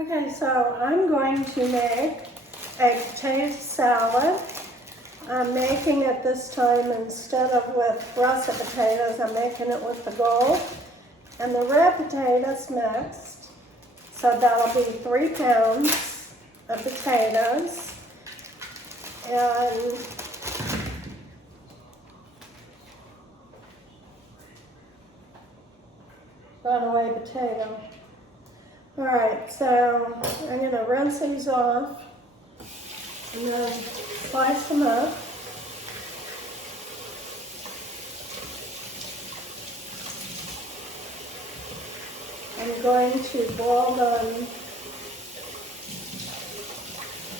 Okay, so I'm going to make a potato salad. I'm making it this time instead of with russet potatoes, I'm making it with the gold and the red potatoes mixed. So that'll be 3 pounds of potatoes and runaway potato. All right, so I'm gonna rinse these off and then slice them up. I'm going to boil them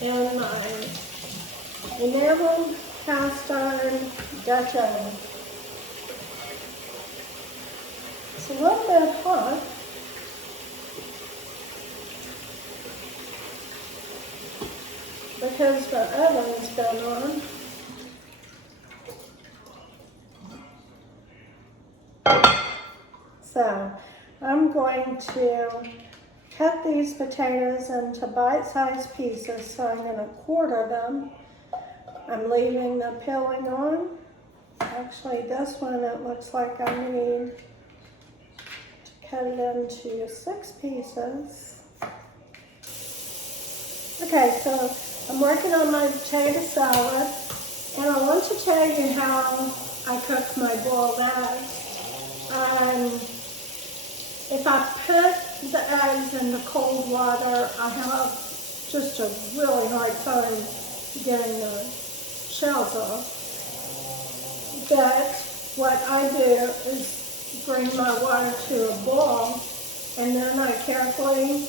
in my enameled cast iron Dutch oven. It's a little bit hot. Because the oven's been on. So I'm going to cut these potatoes into bite-sized pieces. So I'm going to quarter them. I'm leaving the peeling on. Actually, this one, it looks like I need to cut it into 6 pieces. Okay, so I'm working on my potato salad, and I want to tell you how I cook my boiled eggs. If I put the eggs in the cold water, I have just a really hard time getting the shells off. But what I do is bring my water to a boil, and then I carefully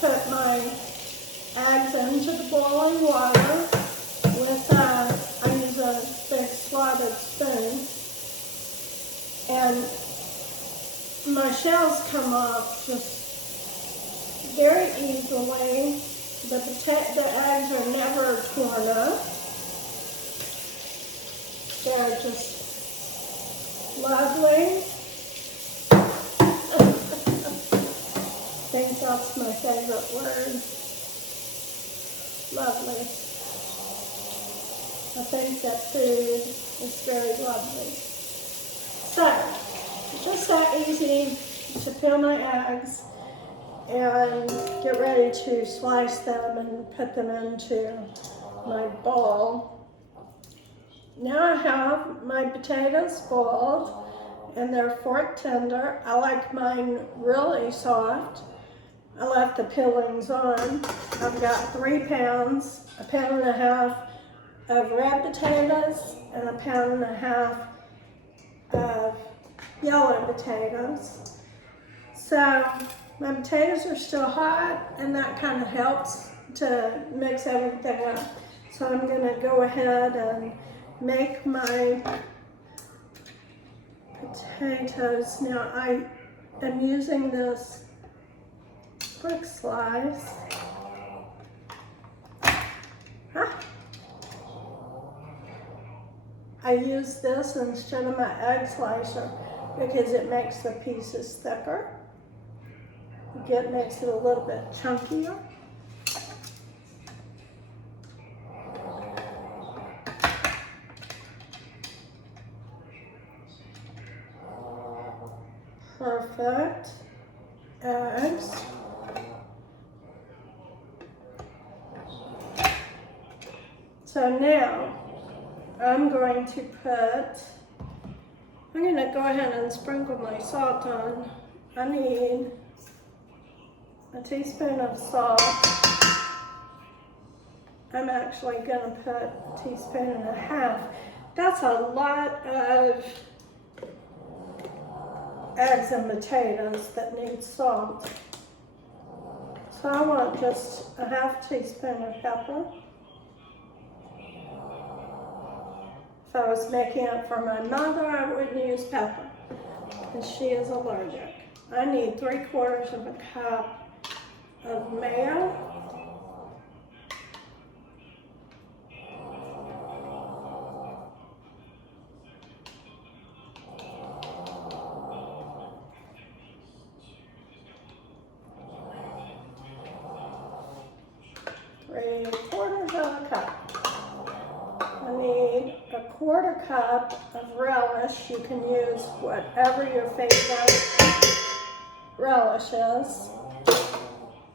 put my eggs into the boiling water with I use a big slotted spoon, and my shells come off just very easily. The eggs are never torn up. They're just lovely. I think that's my favorite word. Lovely. I think that food is very lovely. So, it's just that easy to peel my eggs and get ready to slice them and put them into my bowl. Now I have my potatoes boiled and they're fork tender. I like mine really soft. I left the peelings on. I've got 3 pounds, 1.5 pounds of red potatoes, and 1.5 pounds of yellow potatoes. So my potatoes are still hot, and that kind of helps to mix everything up. So I'm gonna go ahead and make my potatoes. Now I am using this quick slice. I use this instead of my egg slicer because it makes the pieces thicker. It makes it a little bit chunkier. Perfect. Eggs. So now I'm going to go ahead and sprinkle my salt on. I need a teaspoon of salt. I'm actually going to put 1.5 teaspoons. That's a lot of eggs and potatoes that need salt. So I want just a 1/2 teaspoon of pepper. If I was making it for my mother, I wouldn't use pepper because she is allergic. I need 3/4 cup of mayo. 1/4 cup of relish. You can use whatever your favorite relish is.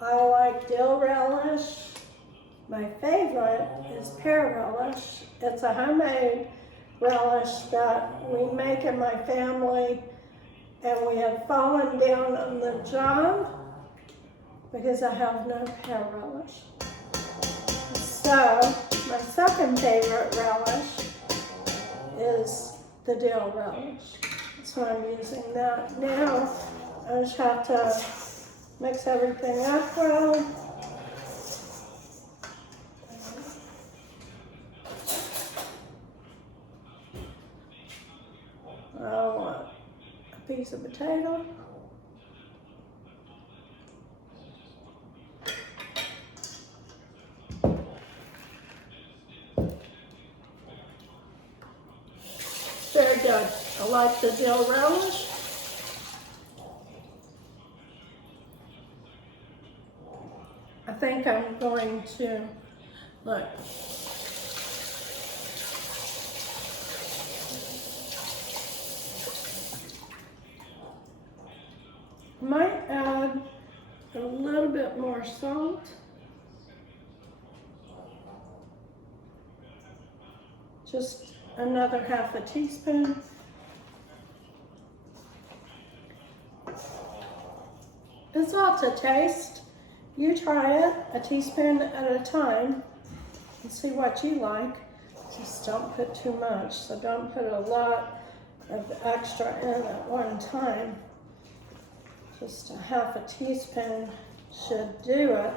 I like dill relish. My favorite is pear relish. It's a homemade relish that we make in my family, and we have fallen down on the job because I have no pear relish. So my second favorite relish is the dill relish. So I'm using that now. I just have to mix everything up well. I want a piece of potato. Very good. I like the dill relish. I think I'm going to, look. Might add a little bit more salt. Just another 1/2 teaspoon. It's all to taste. You try it a teaspoon at a time and see what you like. Just don't put too much. So don't put a lot of extra in at one time. Just a 1/2 teaspoon should do it.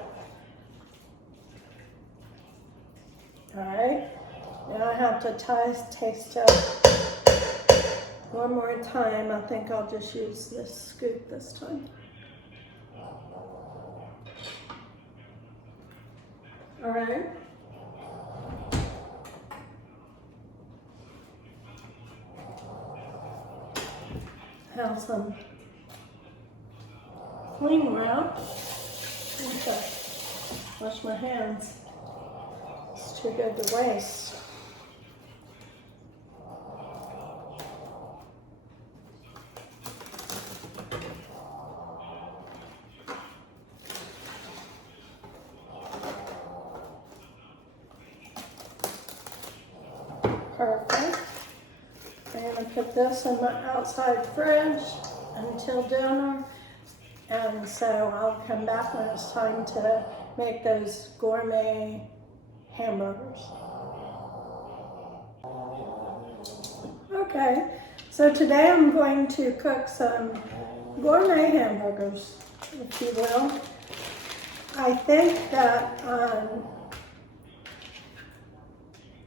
All right. Now I have to taste it one more time. I think I'll just use this scoop this time. All right. Have some cling wrap. Okay. Wash my hands. It's too good to waste. Perfect. I'm going to put this in my outside fridge until dinner, and so I'll come back when it's time to make those gourmet hamburgers. Okay, so today I'm going to cook some gourmet hamburgers, if you will. I think that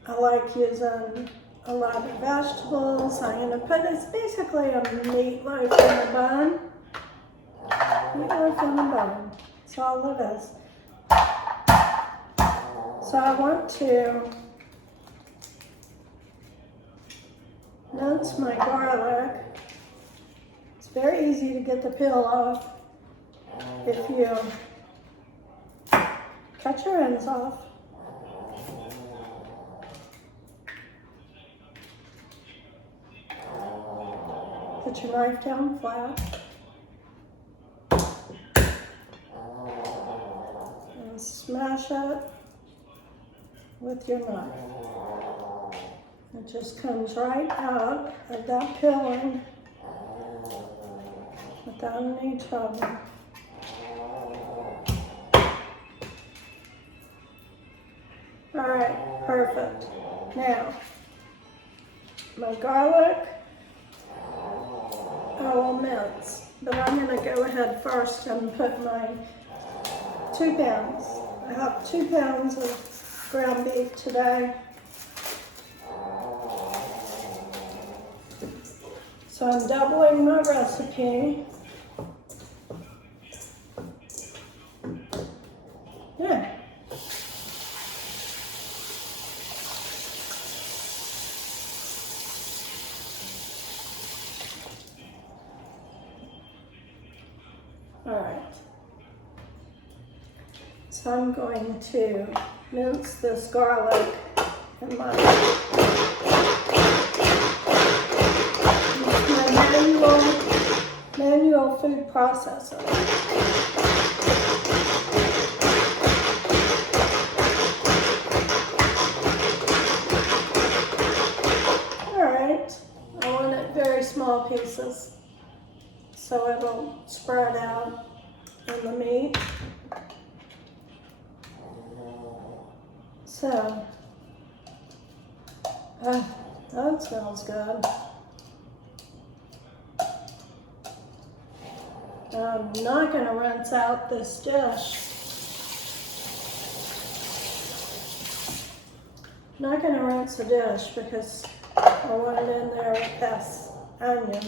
I like using a lot of vegetables. I'm going to put, it's basically a meatloaf in a bun. Meatloaf in a bun. That's all it is. So I want to mince my garlic. It's very easy to get the peel off if you cut your ends off. Put your knife down flat. And smash it with your knife. It just comes right out of that peeling without any trouble. All right, perfect. Now, my garlic, I will mince, but I'm going to go ahead first and put my 2 pounds. I have 2 pounds of ground beef today. So I'm doubling my recipe. Yeah. All right. So I'm going to mince this garlic in my real food processor. All right, I want it very small pieces so it'll spread out in the meat. So, that smells good. I'm not going to rinse out this dish. I'm not going to rinse the dish because I want it in there with this onion.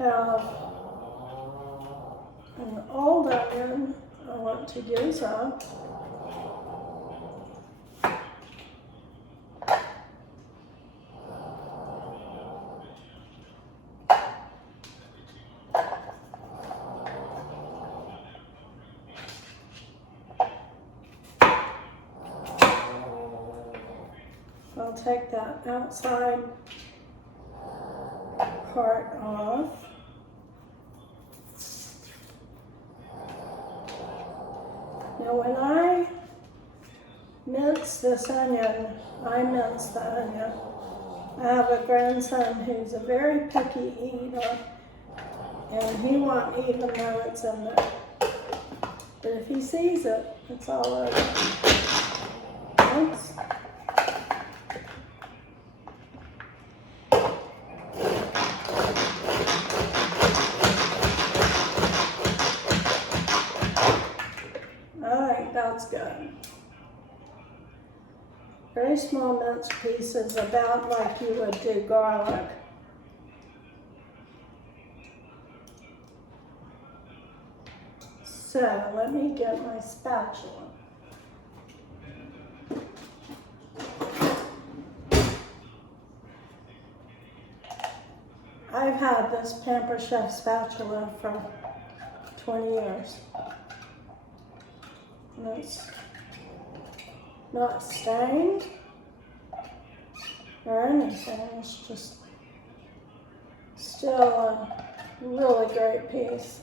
I have an old onion I want to use up. I'll take that outside part off. Now when I mince this onion, I mince the onion. I have a grandson who's a very picky eater, and he won't eat even though it's in there. But if he sees it, it's all over. Oops. That's good. Very small minced pieces, about like you would do garlic. So let me get my spatula. I've had this Pamper Chef spatula for 20 years. And it's not stained or anything, it's just still a really great piece.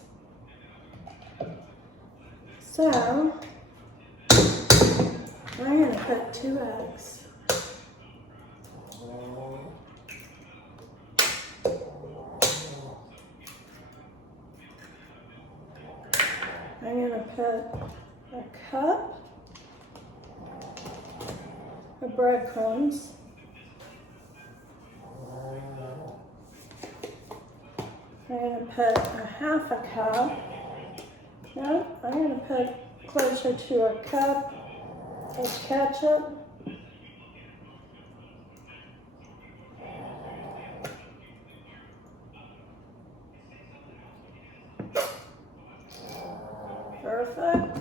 So, I'm going to put 2 eggs. I'm going to put a cup of breadcrumbs. I'm going to put a half a cup. No, I'm going to put closer to a cup of ketchup. Perfect.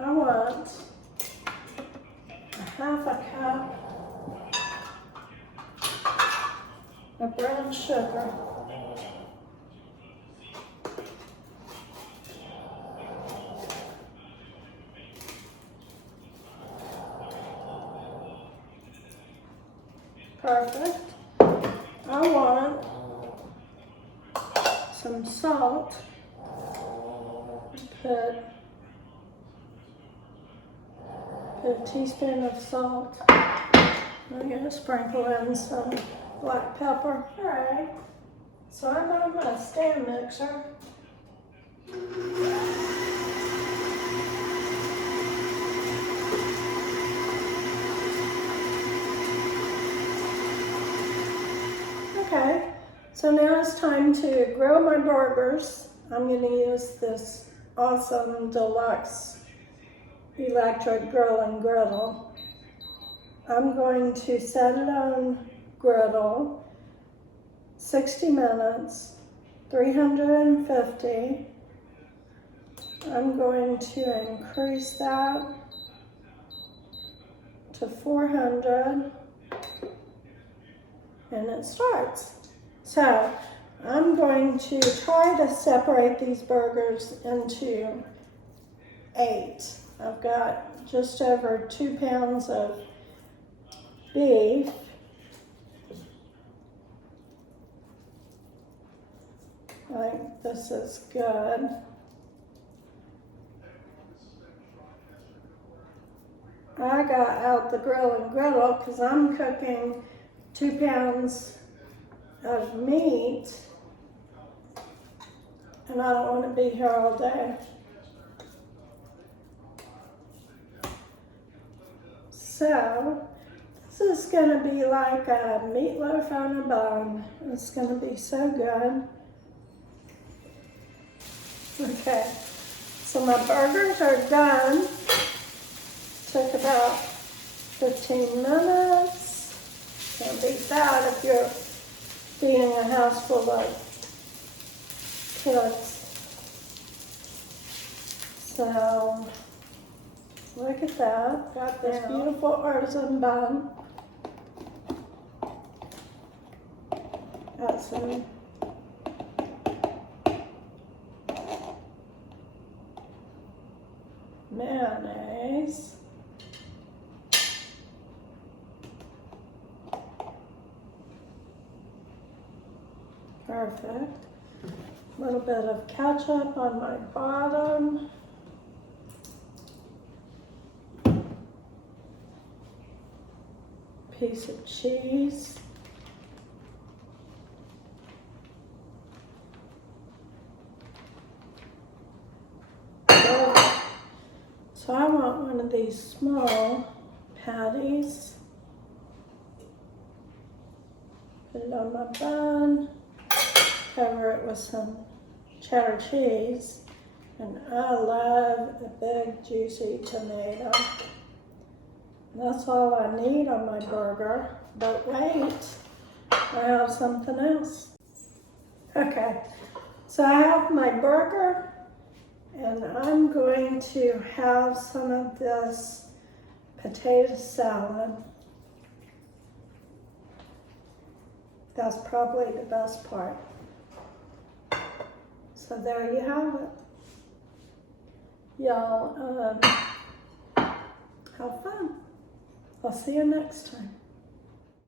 I want a half a cup of brown sugar. Perfect. I want some salt. Put a teaspoon of salt. I'm going to sprinkle in some black pepper. Alright, so I'm on my stand mixer. Okay, so now it's time to grill my burgers. I'm going to use this awesome deluxe electric grilling griddle. I'm going to set it on griddle, 60 minutes, 350. I'm going to increase that to 400, and it starts. So I'm going to try to separate these burgers into 8. I've got just over 2 pounds of beef. I think this is good. I got out the grill and griddle because I'm cooking 2 pounds of meat and I don't want to be here all day. So this is going to be like a meatloaf on a bun. It's going to be so good. Okay, so my burgers are done. Took about 15 minutes. Can't beat that if you're feeding a house full of kids. So, look at that. Got this beautiful artisan bun. Got some mayonnaise. Perfect. A little bit of ketchup on my bottom. Piece of cheese. So I want one of these small patties. Put it on my bun. Cover it with some cheddar cheese. And I love a big juicy tomato. That's all I need on my burger. But wait, I have something else. Okay, so I have my burger and I'm going to have some of this potato salad. That's probably the best part. So there you have it. Y'all have fun. I'll see you next time.